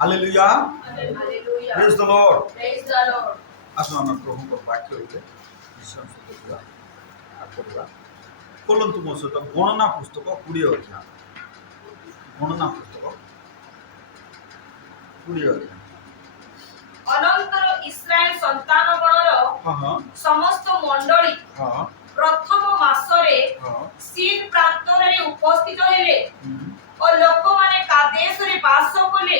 Hallelujah Hallelujah. Praise the Lord Praise the Lord. आसो आम प्रभु को वाक्य होइले विश्वास करिबा करिबा खोलंतु मो सहित गणना पुस्तक 20 अध्याय गणना पुस्तक 20 अध्याय ଅନନ୍ତର ଇସ୍ରାଏଲ ସନ୍ତାନ ଗଣର हाँ ସମସ୍ତ ମଣ୍ଡଳୀ हाँ ପ୍ରଥମ ମାସରେ हाँ ସିନ୍ ପ୍ରାନ୍ତରରେ ଉପସ୍ଥିତ ହେଲେ ଓ ଲୋକମାନେ କାଦେଶରେ ବାସ କଲେ।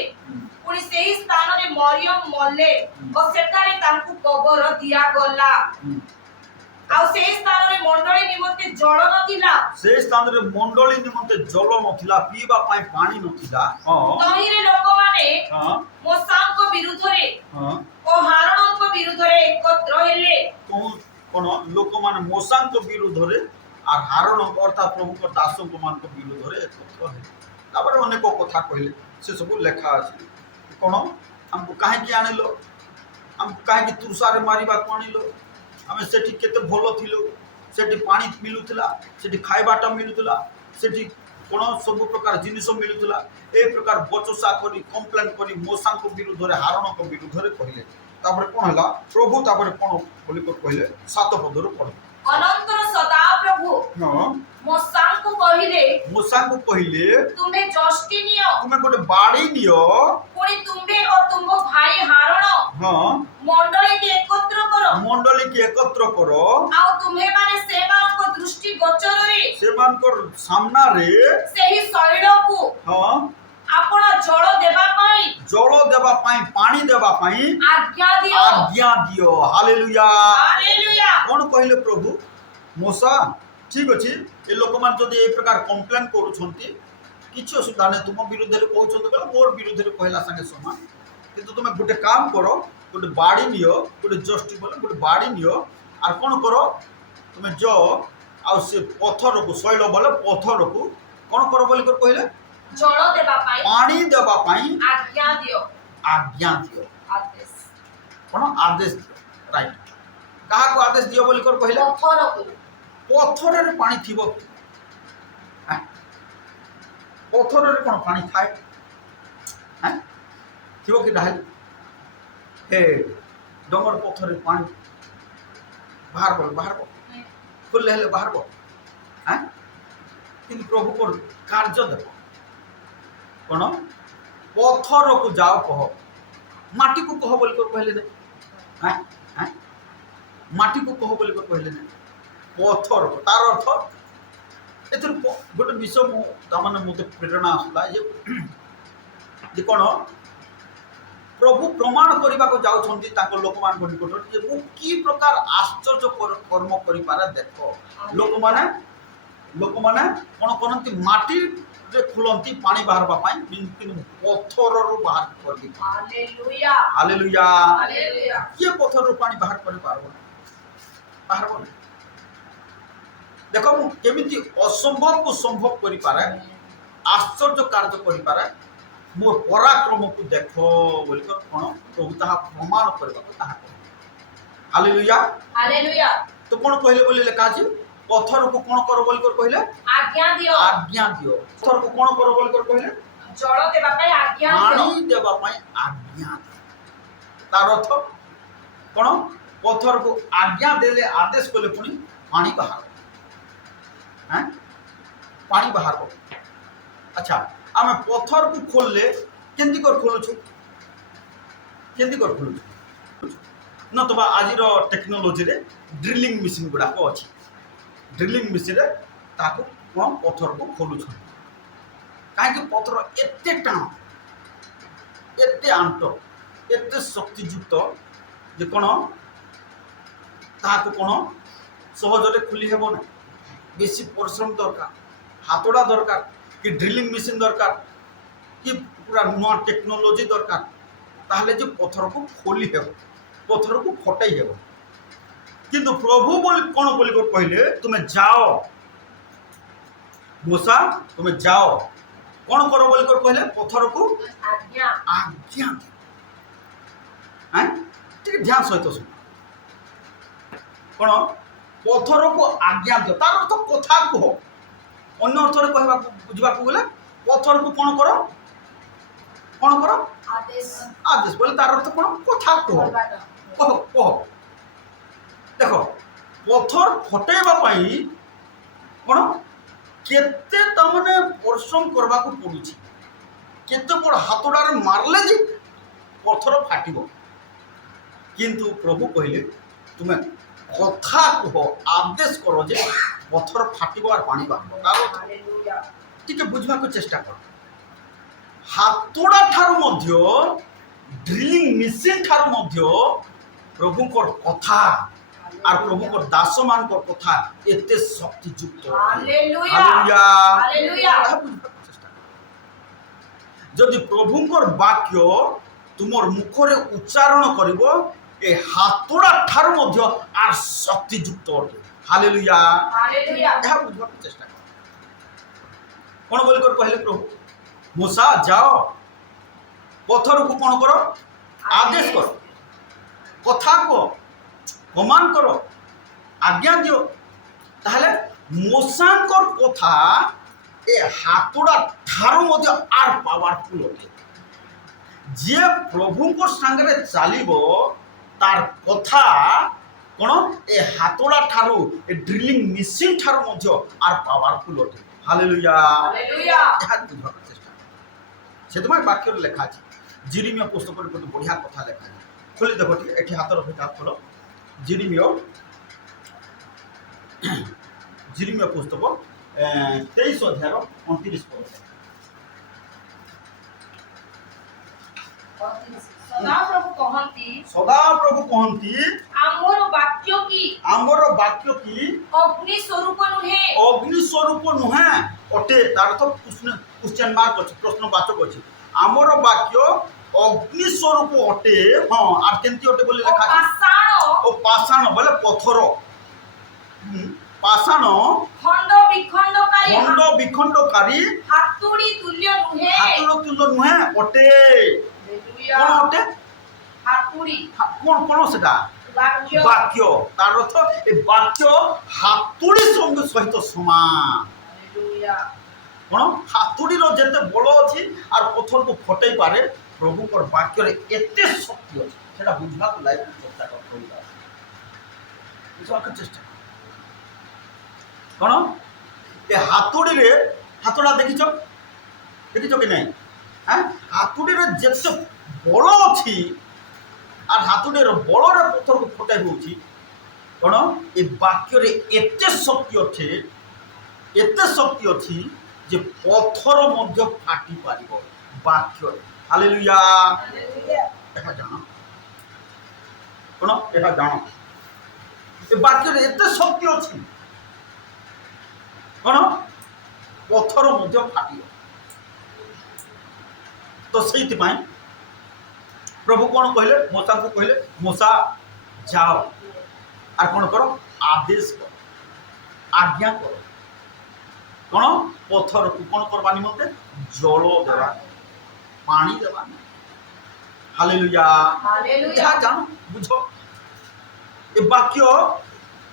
ପୁଣି ସେହି ସ୍ଥାନରେ ମରିୟମ ମଲେ ଓ ସେଠାରେ ତାଙ୍କୁ କବର ଦିଆଗଲା। ଆଉ ସେହି ସ୍ଥାନରେ ମଣ୍ଡଳୀ ନିମନ୍ତେ ଜଳ ନଥିଲା। से स्थान रे मंडली निमंते जल नथिला पीबा पाई पानी नथिला हाँ ତହିଁରେ ଲୋକମାନେ हाँ ମୋସାଙ୍କ ବିରୁଦ୍ଧରେ हाँ ଓ ହାରଣଙ୍କ ବିରୁଦ୍ଧରେ ଏକତ୍ର ହେଲେ। तो कोन लोक मान मोसांक विरुद्ध रे आर हारण अर्थात प्रभु को दासों मान को विरुद्ध रे एकत्र है तापर अनेक कथा कहले से सब लेखा अछि कोन हमको काहे कि आनिलो हम काहे कि तुरसारे मारिबा को आनिलो हमें सेठी केते भलो थिलो सेठी पानी मिलुतला सेठी खाइबाटा मिलुतला सेठी कोन सब प्रकार जिनिस मिलुतला ए प्रकार बचसा करी कंप्लेन करी मोसांक विरुद्ध रे हारण को विरुद्ध रे कहले तापर कोन हला प्रभु तापर कोन बोली को कहले सात पदर पढ ଅନନ୍ତର ସଦାପ୍ରଭୁ हां ମୋସାଙ୍କୁ କହିଲେ, मोसांक पहिले ତୁମେ ଯଷ୍ଟି ନିଅ, तुमे गोटे बाड़ी नियो ପୁଣି ତୁମେ ଓ ତୁମ ଭାଇ ହାରଣ हां ମଣ୍ଡଳୀକି ଏକତ୍ର କର। मंडली के एकत्र करो ଆଉ ତୁମ୍ଭେମାନେ ସେମାନଙ୍କ ଦୃଷ୍ଟି ଗୋଚରରେ सेमानकर सामना रे ସେହି ଶୈଳକୁ हां ଆପଣ ଜଳ ଦେବା ପାଇଁ जल देबा पाई पानी देबा पाई ଆଜ୍ଞା ଦିଅ। आज्ञा दियो हालेलुया ହାଲେଲୁୟା। कौन कहले प्रभु मोसा ठीक अछि ए लोक मान जदी ए प्रकार कंप्लेन करूछंती किछ असुविधा नै तुम विरुद्ध रे कहउछंत बेला मोर विरुद्ध रे कहला संगे समान किंतु तुम गोटे काम करो गोटे बाड़ी नियो गोटे जस्टी बोले गोटे बाड़ी नियो आर कोन करो तुम जो आ से पत्थर को शैल बोले पत्थर को कोन करो बोली कर कहले ଜଳ ଦେବା ପାଇଁ पानी देबा पाई ଆଜ୍ଞା ଦିଅ। आज्ञा दियो ଆଦେଶ। कोन आदेश दियो राइट कहा को आदेश दियो बोली कर कहले ପଥରକୁ पत्थर रे पानी थिबो पत्थर रे कोन पानी थाए हैं थिबो कि डाल हे डंगर पत्थर रे पानी बाहर बोल खुले हेले बाहर बोल हैं किंतु प्रभु को कार्य देव कोन पत्थर को जाओ कह माटी को कह बोल कर कहले ने हैं हैं माटी को कह बोल कर कहले ने पत्थर को तार अर्थ एथर गोटे विषय मु तामाने मते प्रेरणा आसला जे कोन प्रभु प्रमाण करबा को जाउछंती ताको लोक मान को निकट जे मु की प्रकार आश्चर्य कर्म करि पारे देखो लोक माने कोन करंती माटी रे खुलंती पानी बाहरबा पाई किन पत्थर रो बाहर करबी हालेलुया। Hallelujah hallelujah. ये पत्थर रो पानी बाहर करि पारबो बाहर बोल देखो केमिति असंभव को संभव करि पारे आश्चर्य कार्य करि पारे मोर पराक्रम को देखो बोली कर कोन प्रभु ताहा प्रमाण करबा को ताहा हालेलुया हालेलुया। तो कोन कहले बोली लेखा अछि पत्थर को कोन करो बोली कर कहले ଆଜ୍ଞା ଦିଅ। आज्ञा दियो पत्थर को कोन करो बोली कर कहले ଜଳ ଦେବା ପାଇଁ ଆଜ୍ଞା ଦିଅ। पानी देबा पाई आज्ञा दियो तार अर्थ कोन पत्थर को आज्ञा देले आदेश कोले पुनी पानी बाहर हैं पानी बाहर हो अच्छा आमे पत्थर को खोलले केंदी कर खोलुछु केंदी कर खोलुछु न तो आज टेक्नोलॉजी रे ड्रिलिंग मशीन गुडा को अछि ड्रिलिंग मशीन रे ताको कोन पत्थर को खोलुछु काहे कि पत्थर एते टाण एते आंट एते शक्तियुक्त जे कोन ताको कोन सहज रे खुली हेबो ना बेसी परिश्रम दरकार हाथोड़ा दरकार कि ड्रिलिंग मशीन दरकार कि पूरा नुआ टेक्नोलॉजी दरकार ताहले जे पत्थर को खोली हेबो पत्थर को फटाई हेबो किंतु प्रभु बोल कोन बोली को कहले तुम्हें जाओ मूसा तुम्हें जाओ कोन करो बोली को कहले पत्थर को आज्ञा आज्ञा हैं ठीक ध्यान सहित सुन कोन पत्थर को आज्ञा दियो तार अर्थ कथा कह अन्य अर्थ रे कहबा बुझबा को गेले पत्थर को कोन करो आदेश आदेश बोले तार अर्थ कोन कथा कह कह कह देख पथर फटेबा पाई कोन केते तमने परिश्रम करबा को पडुची केते बड़ हातडार मारले जे पथर फाटिबो किंतु प्रभु कहले तुमे कथा कह आदेश करो जे पथर फाटिबो और पानी बाहर तार हालेलुया टिके बुझबा को चेष्टा कर हातोड़ा ठार मध्य ड्रिलिंग मेसिन ठार मध्य प्रभुकर कथा और प्रभुकर दास मान कथा एते शक्तियुक्त हालेलुया हालेलुया हालेलुया जदि प्रभुकर वाक्य तुमर मुखरे उच्चारण करिवो ए हातोड़ा ठार मध्य आर शक्तियुक्त अटे हालेलुया हालेलुया यह बुझबा को चेष्टा कर कोन बोल कर कहले प्रभु मूसा जाओ पत्थर को कौन करो आदेश करो कथा को कमांड करो आज्ञा दियो ताहले मूसांकर कथा ए हातोड़ा ठारो मध्य आर पावरफुल होते जे प्रभु को संगे चलिबो तार कथा कोन ए हातोड़ा ठारो ए ड्रिलिंग मेसिन ठारो मध्य आर पावरफुल होते हालेलुया हालेलुया याद बुझबाक चेष्टा से तुम्हारे वाक्य लेखा है जिरिमिया पुस्तक बढ़िया कथा लेखा है खोली देख ठीक एठी हाथ रखी हाथ खोल जिरिमिया पुस्तक 23 अध्याय 29 पद सदा प्रभु कहती आमर वाक्य की अग्नि स्वरूप नुहे अटे तार तो क्वेश्चन मार्क अछि प्रश्नवाचक अछि आमर वाक्य अग्नि स्वरूप अटे हां आर केंती अटे बोले लेखा अछि ओ पाषाण बोले पत्थर पाषाण खंड विखंडकारी हातुड़ी तुल्य नुहे अटे कोन अटे हातुड़ी कोन सेटा वाक्य तार अर्थ ए वाक्य हातुड़ी सहित समान कोन हातुड़ी रो जेते बल अछि आर पत्थर को फटै पारे प्रभु कर वाक्य रे एते शक्ति अछि सेटा बुझबा को लाइक चेष्टा करबा बुझबा को चेष्टा कोन ए हातुड़ी रे हातुड़ा देखिछो कि नहीं हां हातुड़ी रे जेते बल अछि आर हातुड़ी रे बल रे पत्थर को फटै होछि कोन ए वाक्य रे एते शक्ति अछि जे पत्थर मध्य फाटी पारिबो वाक्य हालेलुया एटा जानो कोन एटा जानो ए वाक्य रे एते शक्ति अछि कोन पत्थर मध्य फाटिबो तो सेति पई प्रभु कौन कहले मूसा को कहले मूसा जाओ और कौन करो आदेश करो आज्ञा करो कौन पत्थर को कौन करवा निमंते जल देवा पानी देवा हालेलुया हालेलुया जानो बुझो ए वाक्य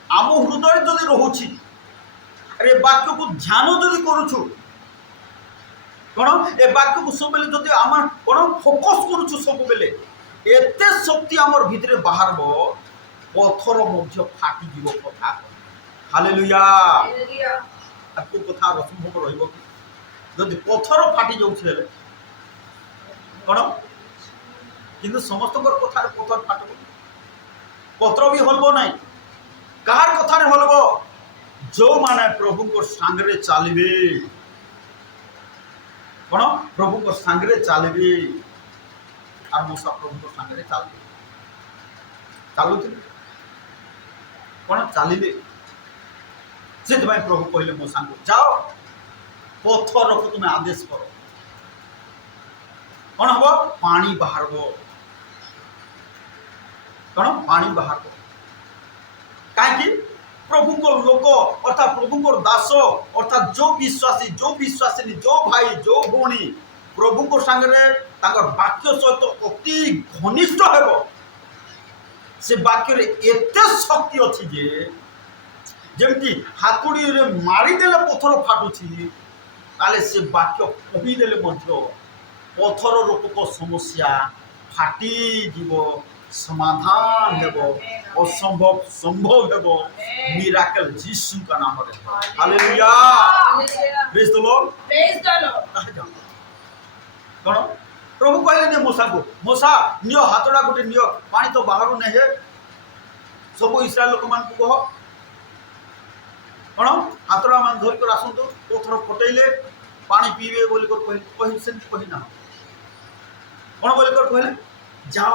आम हृदय जदि रहुछि अरे वाक्य को ध्यान जदि करूछु कोन ए वाक्य को सब बेले जदि आम कोन फोकस करूछु सब बेले एते शक्ति आमर भितरे बाहरबो पत्थर मध्य फाटी जीव कथा हालेलुया आपको कथा असंभव रहिबो कि जदि पत्थर फाटी जाउछि हेले कोन किंतु समस्त कथा रे पत्थर फाटबो पत्थर भी हलबो नहीं कार कथा रे हलबो जो माने प्रभु को संगरे चलिबे कोन प्रभु को संगरे चलिबे आ मूसा प्रभु को संगरे चलुथिले कोन चलिबे से प्रभु कहले मूसा को जाओ पत्थर को तुम्हें आदेश करो कौन हम पानी बाहरबो कौन पानी बाहरबो कहीं प्रभु को लोक अर्थात प्रभु को दास अर्थात जो विश्वासी जो भाई जो भौणी प्रभु को संगे वाक्य सहित अति घनिष्ठ हेब से वाक्य रे एते शक्ति अच्छी जे जमती हातुड़ी रे मारिदेले पत्थर फाटुछि ताले से वाक्य कहिदेले मध्य পথর লোক সমস্যা ফাটি যাব, সমাধান ହେବ, অসম্ভব সম্ভব ହେବ। মিরাকেল যিশুଙ୍କ নামରେ। ହାଲେଲୁୟା, ପ୍ରେଜ୍ ଦ ଲର୍ଡ। Praise the Lord. କ'ଣ ପ୍ରଭୁ କହିଲେନି ମୂଷାକୁ, ମୂଷା ନିଅ ହାତଟା ଗୋଟେ ନିଅ, ପାଣି ତ ବାହାରୁ ନେହେ, ସବୁ ଇସ୍ରାଏଲ ଲୋକମାନଙ୍କୁ କହ କ'ଣ ହାତଟା ମାନେ ଧରିକରି ଆସନ୍ତୁ, ପଥର ଫଟେଇଲେ ପାଣି ପିଇବେ ବୋଲି କହିଲେ, ସେମିତି କହିନା କ'ଣ ବୋଲି କହିଲେ, ଯାଅ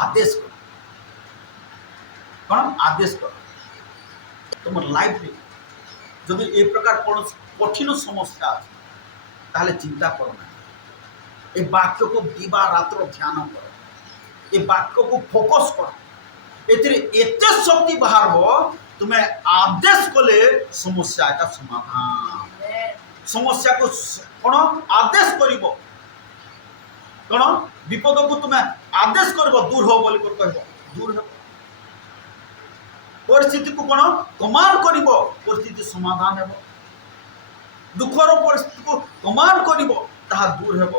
ଆଦେଶ କର, କ'ଣ ଆଦେଶ କର। ତୁମ ଲାଇଫରେ ଯଦି ଏ ପ୍ରକାର କୌଣସି କଠିନ ସମସ୍ୟା ଅଛି ତାହେଲେ ଚିନ୍ତା କର ନାହିଁ, ଏ ବାକ୍ୟକୁ ଦିବା ରାତ୍ର ଧ୍ୟାନ କର, ଏ ବାକ୍ୟକୁ ଫୋକସ୍ କର, ଏଥିରେ ଏତେ ଶକ୍ତି ବାହାରିବ, ତୁମେ ଆଦେଶ କଲେ ସମସ୍ୟା ଏଟା ସମାଧାନ। ସମସ୍ୟାକୁ କ'ଣ ଆଦେଶ କରିବ, କ'ଣ ବିପଦକୁ ତୁମେ ଆଦେଶ କରିବ, ଦୂର ହେବ ବୋଲି କହିବ, ଦୂର ହେବ। ପରିସ୍ଥିତିକୁ କ'ଣ କମାଣ୍ଡ କରିବ, ପରିସ୍ଥିତି ସମାଧାନ ହେବ। ଦୁଃଖର ପରିସ୍ଥିତିକୁ କମାଣ୍ଡ କରିବ, ତାହା ଦୂର ହେବ।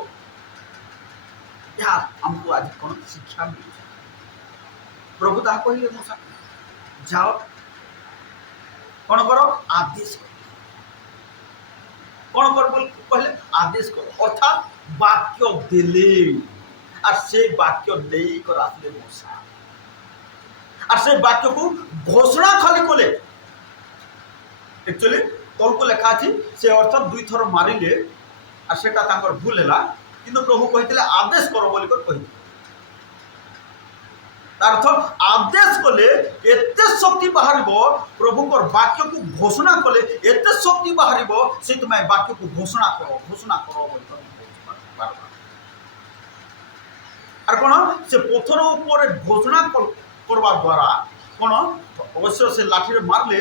ଏହା ଆମକୁ ଆଜି କ'ଣ ଶିକ୍ଷା ମିଳୁଛି। ପ୍ରଭୁ ତାହା କହିଲେ ମୂଷା, ଯାଅ କ'ଣ କର ଆଦେଶ କର, କ'ଣ କର ବୋଲି କହିଲେ ଆଦେଶ କର, ଅର୍ଥାତ୍ ବାକ୍ୟ ଦେଲେ, আর সেই বাক্য নেই করে আসলে মূষা, আর সেই বাক্যକୁ ঘোষণা খালি কলে। একচুয়ালি তলକୁ লেখা ଅଛି ସେ ଅର୍ଥ ଦୁଇଥର ମାରିଲେ আর সেটা ତାଙ୍କର ଭୁଲ ହେଲା, କିନ୍ତୁ ପ୍ରଭୁ କହିଥିଲେ ଆଦେଶ କର ବୋଲି କହିଥିଲେ। ତାର ଅର୍ଥ ଆଦେଶ କଲେ ଏତେ ଶକ୍ତି ବାହାରିବ, ପ୍ରଭୁଙ୍କର ବାକ୍ୟକୁ ଘୋଷଣା କଲେ ଏତେ ଶକ୍ତି ବାହାରିବ, ସେଥିପାଇଁ ବାକ୍ୟକୁ ଘୋଷଣା କର ବୋଲି আর কোন সে পথর উপরে ঘোষণা করবার দ্বারা কোন অবশ্য সে লাঠিরে মারলে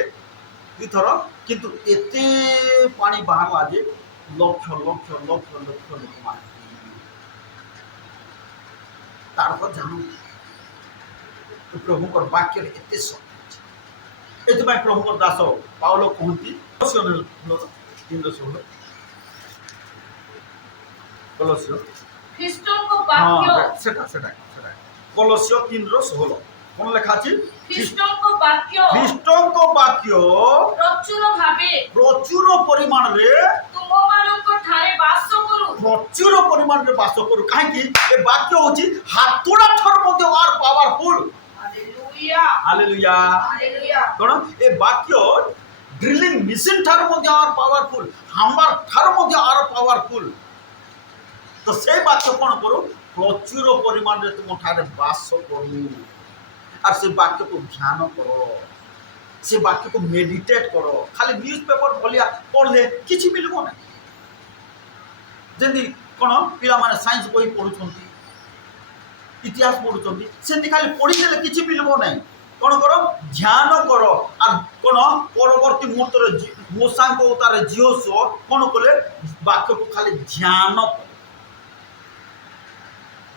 দুইথর, কিন্তু এতে পানি বাহারলা যে লক্ষ লক্ষ লক্ষ লক্ষ লোক মারে। তারপর জানো প্রভুঙ্কর বাক্যের এতে শক্তি আছে, এথিপাই প্রভুঙ্কর দাস পাউল কুহতি 3:16 কলস্য খ্রিস্টଙ୍କ ବାକ୍ୟ, সেটা সেটা সেটা কলস্য 3:16 কোন লেখা আছে, খ্রিস্টଙ୍କ ବାକ୍ୟ প্রচুর পরিমাণরে ତୁମମାନଙ୍କ ଠାରେ ବାସ କରୁ। প্রচুর পরিমাণরে বাস করু, কাହିଁକି ଏ ବାକ୍ୟ ହେଉଛି ହାତୁଡ଼ା ଠାରୁ ମଧ୍ୟ আর ପାୱାରଫୁଲ। Hallelujah hallelujah. ହାଲେଲୁୟା। କ'ଣ ଏ ବାକ୍ୟ ଡ୍ରିଲିଂ ମେସିନ୍ ଠାରୁ ମଧ୍ୟ আর ପାୱାରଫୁଲ, ହାମର ଠାରୁ ମଧ୍ୟ আর ପାୱାରଫୁଲ। তো সেই বাক্য କ'ଣ କରୁ, ପ୍ରଚୁର ପରିମାଣରେ ତୁମ ଠାରେ ବାସ କରୁ, আর ସେ ବାକ୍ୟକୁ ଧ୍ୟାନ କର, ସେ ବାକ୍ୟକୁ ମେଡିଟେଟ୍ କର। ଖାଲି ନ୍ୟୁଜ୍ ପେପର ଭଳିଆ ପଢ଼ିଲେ କିଛି ମିଳିବ ନାହିଁ। ଯେମିତି କ'ଣ ପିଲାମାନେ ସାଇନ୍ସ ବହି ପଢ଼ୁଛନ୍ତି, ଇତିହାସ ପଢ଼ୁଛନ୍ତି, ସେମିତି ଖାଲି ପଢ଼ିଦେଲେ କିଛି ମିଳିବ ନାହିଁ। କ'ଣ କର, ଧ୍ୟାନ କର। আর କ'ଣ ପରବର୍ତ୍ତୀ ମୁହୂର୍ତ୍ତରେ ମୂଷାଙ୍କ ଉତ୍ତାରେ ଜିହୋଶୁଆ କ'ଣ କଲେ, ବାକ୍ୟକୁ ଖାଲି ଧ୍ୟାନ କଲେ।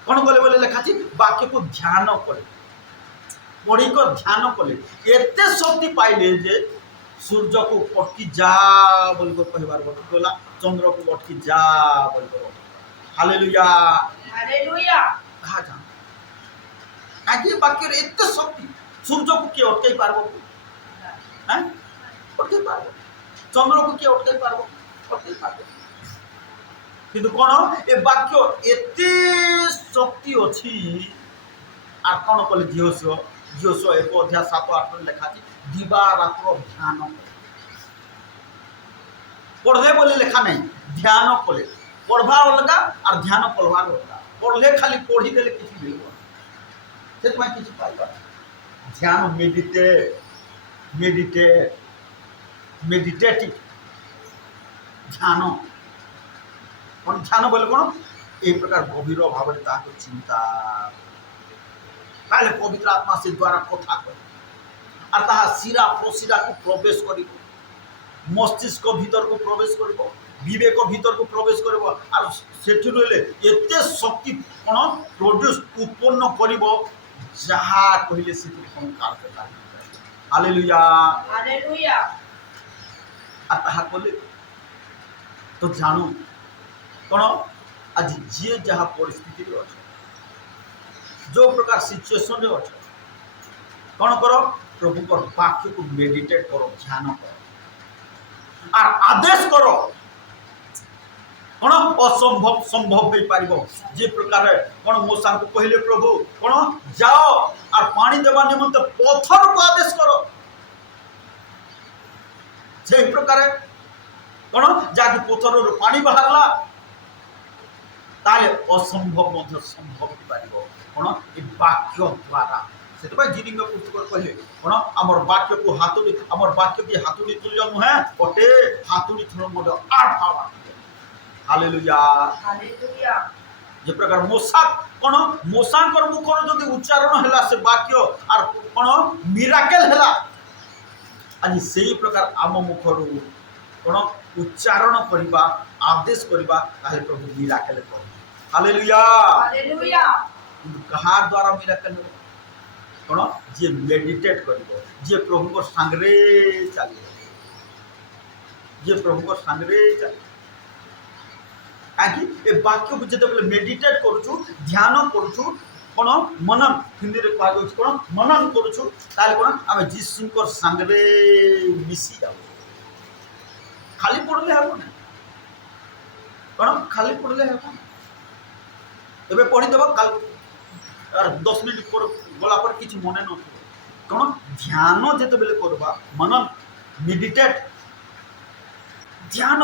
କ'ଣ କଲେ ବୋଲି ଲେଖା ଅଛି, ବାକ୍ୟକୁ ଧ୍ୟାନ କଲେ, ପଢ଼ିକ ଧ୍ୟାନ କଲେ, ଏତେ ଶକ୍ତି ପାଇଲେ ଯେ ସୂର୍ଯ୍ୟକୁ ଅଟକି ଯା ବୋଲି କହିବାର ଗଲା, ଚନ୍ଦ୍ରକୁ ଅଟକି ଯା ବୋଲି। Hallelujah hallelujah. ତାହା ଜାଣ, କାହିଁକି ବାକ୍ୟରେ ଏତେ ଶକ୍ତି। ସୂର୍ଯ୍ୟକୁ କିଏ ଅଟକାଇ ପାରିବ? ଅଟକାଇ ପାରିବ? ଚନ୍ଦ୍ରକୁ କିଏ ଅଟକାଇ ପାରିବ? ଅଟକାଇ ପାରିବ। কিন্তু কোন এ বাক্য এতে শক্তি অছি। আর কোন কলে জিহোশুয়া 1:7-8 লেখা আছে, দিবা রাত্র ধ্যান পড়লে বলে লেখা নাই, ধ্যান কলে। পড়বা অলগা আর ধ্যান পড়বার অলগা। পড়লে খালি পড়ি দেলে কিছু মিলব না, সেটাই কিছু পাইবা। ধ্যান মেডিটেটিভ ধ্যান। ধ্যাନ ବୋଲେ କ'ଣ, এই প্রকার গভীর ভাবে তাহাকে চিন্তা, তাহলে পবিত্র আত্মা সে দ্বারা কথা করে, আর তাহা শিরা প্রশিরাকে প্রবেশ করিব, মস্তিষ্ক ভিতরକୁ প্রবেশ করিব, বিবেক ভিতরକୁ প্রবেশ করিব, আর সেটি রইলে এতে শক্তি কোন প্রডিউস উৎপন্ন করিব, যাহা কহিলে সেটি কোন কার্যকারী। Hallelujah hallelujah. আর তাহা কলে তো জানো কোন आज जी जहाँ परिस्थिति अच्छे जो प्रकार सिचुएशन अच्छे कौन कर प्रभु को वाक्य को मेडिटेट करो ध्यान करो और आदेश करो कौन असंभव संभव हो पार जे प्रकार कौन मूसा को कहले प्रभु कौन जाओ और पानी देवा निमंत पत्थर को आदेश करो से प्रकार कौन जाकि पत्थर पानी बाहरला ताले असंभव मध्य संभव हो पार कौन ये वाक्य द्वारा से जीरिंग पुस्तक कहले कौन आम वाक्य को हाथुड़ी आम वाक्य की हाथुड़ी तुल्य नुहे गोटे हाथुड़ी थोड़ा आठ हालेलुया हालेलुया जे प्रकार मूसा कौन मूसा मुखर जदि उच्चारण है से वाक्य और कौन मिराकेल है आज से ही प्रकार आम मुखर कौन उच्चारण करवा आदेश करवा ताहे प्रभु मिराकेल कर हालेलुया हालेलुया कहा द्वारा मिराकेल कौन जे मेडिटेट करिवो जे प्रभु को संगरे चलिए जे प्रभु को संगरे चलिए कहीं ए वाक्य को जब मेडिटेट करुचु ध्यान करुचु कौन मनन हिंदी रे कहा जाउछ कौन मनन करुचु ताले कौन आमे जीसु को संगरे मिसी जाउ खाली पड़ले हबो ना कौन खाली पड़ले हबो एबे पढ़ी देबो काल और 10 मिनट पर गला पर किछ मने न कौन ध्यान जते बेले करबा मनन मेडिटेट ध्यान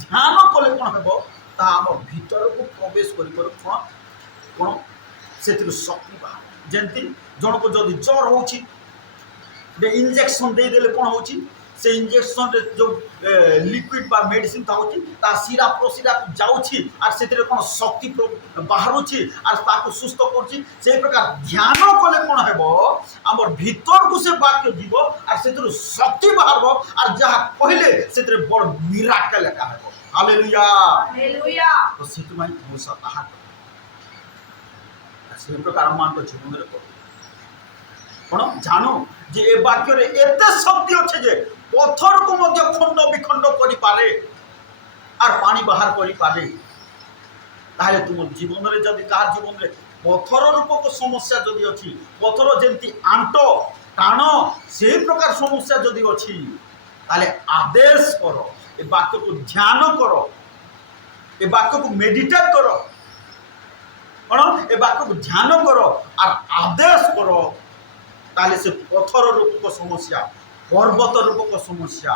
ध्यान कले कौन हम आम भीतर को प्रवेश कर कौन से शक्ति बाहर जमती जन को जदि ज्वर हो इंजेक्शन देदेले कौन हो से इंजेक्शन जो लिक्विड बा मेडिसिन था ता सीरा प्रसीरा जाऊँगी और से कौन शक्ति बाहर और सुस्थ कर प्रकार ध्यान कले कौन हम आम भीतर को से वाक्य जीव और से शक्ति बाहर और जहाँ कहले से बड़ मिराकल एका है हालेलुया हालेलुया तो सितमाई मूसा ताहा से प्रकार मान को जीवन रे कोन जानो जे ए वाक्य रे एते शक्ति अछि जे पत्थर को मध्य खंड विखंड करि पारे और पानी बाहर करि पारे ताले तुम जीवन रे जदि का जीवन रे पत्थर रूप को समस्या जदि अछि पत्थर जेंति आंटो टाण से प्रकार समस्या जदि अछि ताले आदेश करो ए वाक्य को ध्यान करो ए वाक्य को मेडिटेट करो कौन ए वाक्य को ध्यान करो और आदेश करो ताले से पत्थर रूप को समस्या पर्वत रूप को समस्या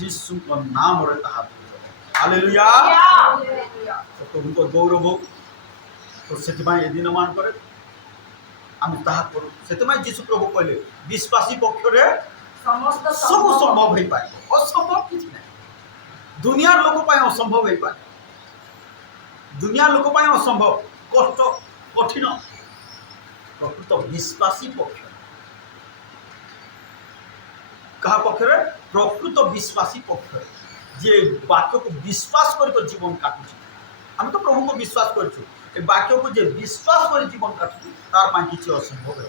यीशु को नाम रे ताहा हालेलुया तो तुमको गौरव हो तो सेतिमाई ए दिन मान करे आम ताहा करू सेतिमाई यीशु प्रभु कहले विश्वासी पक्ष रे समस्त सब संभव हो पाए असंभव किछ नहीं दुनिया लोक पाए असंभव हो पाए दुनिया लोक पाए असंभव कष्ट कठिन प्रकृत विश्वासी पक्ष कहा पक्ष प्रकृत विश्वासी पक्ष जे वाक्य को विश्वास कर जीवन काटुचे हम तो प्रभु को विश्वास कर वाक्य को जे विश्वास कर जीवन काटुचे तार पाए किसी असंभव है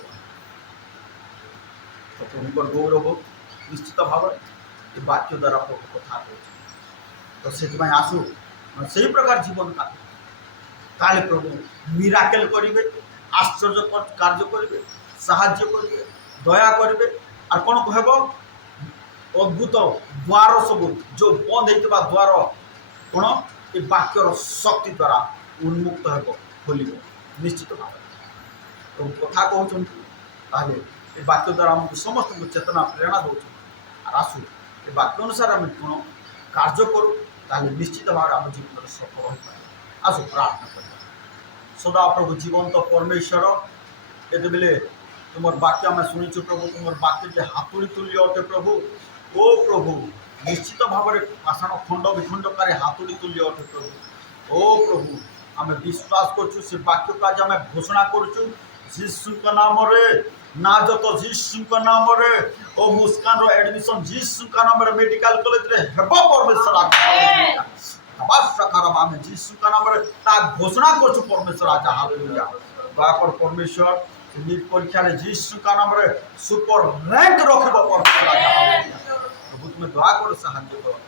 तो प्रभु को गौरव निश्चित भाव ये वाक्य द्वारा प्रभु कथा तो से आसू से प्रकार जीवन काटु ताले प्रभु मिराकेल करेंगे आश्चर्य कार्य करेंगे साहाय्य करेंगे दया करेंगे और कौन कहब अद्भुत द्वार सब जो बंद होता द्वार कौन ये वाक्यर शक्ति द्वारा उन्मुक्त हो खोल निश्चित भाव तो कथा कहते ये वाक्य द्वारा आमको समस्त चेतना प्रेरणा दौर और आसू ये वाक्य अनुसार आम कौन कार्य करूँ ताले निश्चित भाव आम जीवन सफल हो पाए आसू प्रार्थना कर सदा प्रभु जीवंत परमेश्वर ये बेले तुम वाक्य आम शुणीचु प्रभु तुम वाक्य जे हाथुड़ी तुल्य अटे प्रभु ओ प्रभु निश्चित भाव में पाषाण खंड विखंडकार हाथुड़ी तुल्य अटे प्रभु ओ प्रभु आम विश्वास करुँ से वाक्य को आज आम घोषणा करुँ जीशु नाम रे ना जो जीशु नाम रे ओ मुस्कान रो एडमिशन जीशु का नाम रे मेडिकल कॉलेज रे हेबो परमेश्वर आम जीशु का नाम रे ता घोषणा करुँ परमेश्वर आज हालेलुया बापर परमेश्वर नीट परीक्षा रे जीशु का नाम रे सुपर रैंक रखबो परमेश्वर आज हालेलुया प्रभु तुम्हें दया कर साहाय्य करो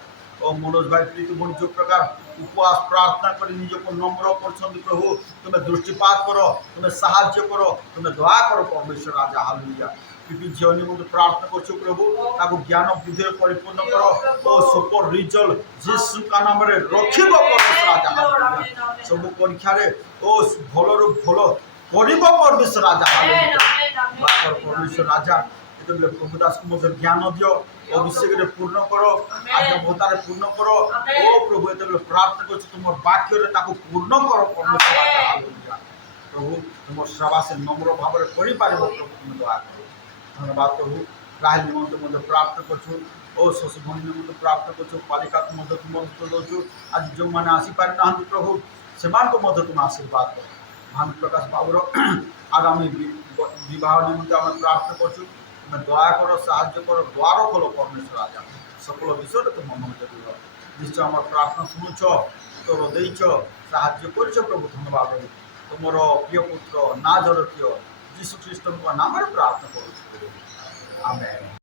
ओ मनोज भाई प्रीति जो प्रकार उपवास प्रार्थना कर निजको नम्र कर प्रभु तुम्हें दृष्टिपात करो तुम्हें साहाय्य करो तुम्हें दया करो परमेश्वर राजा हालेलुया क्योंकि झील निम्न प्रार्थना कर प्रभु ताको ज्ञान बुद्धि परिपूर्ण करो ओ सुपर रिजल्ट जीसु का नाम रे रखिबो परमेश्वर राजा हालेलुया सब परीक्षा रे ओ भलो रो भलो करिबो परमेश्वर राजा हालेलुया परमेश्वर राजा যেতবে প্রভু দাসকে মধ্যে জ্ঞান দিও অভিষেকের পূর্ণ করো আজ্ঞাবতারে পূর্ণ করো ও প্রভু যেতবে প্রার্থনা করছো তোমার বাক্যরে তাকে পূর্ণ করো পরমেশ্বর রাজা হালেলুয়া প্রভু তোমার সেবাসে নম্র ভাবে করিপারিব প্রভু তুমি দয়া করো ধন্যবাদ প্রভু রাহেল নিমন্ত্রণ মধ্যে প্রার্থনা করছো ও শশীভূমি নিমন্ত্রণ প্রার্থনা করছো বালিকা মধ্যে তুমি দৌଛୁ আজ ଯେଉଁମାନେ ଆସିପାରି ନାହାନ୍ତି ପ୍ରଭୁ ସେମାନଙ୍କ ମଧ୍ୟ ତୁମେ ଆଶୀର୍ବାଦ କର ଭାନୁପ୍ରକାଶ ବାବୁର ଆଗାମୀ ବିବାହ ନିମନ୍ତେ ଆମେ ପ୍ରାର୍ଥନା করছো तुम्हें दया करो साहाय्य करो द्वार खोलो परमेश्वर राजा सकल विषय तुम मन जरूर निश्चय आम प्रार्थना शुणुच उत्तर देच साहाय्य कर प्रभु धन्यवाद तुम प्रिय पुत्र ना जरतीय जीशु ख्रीष्ट नाम प्रार्थना करुँ आमेन।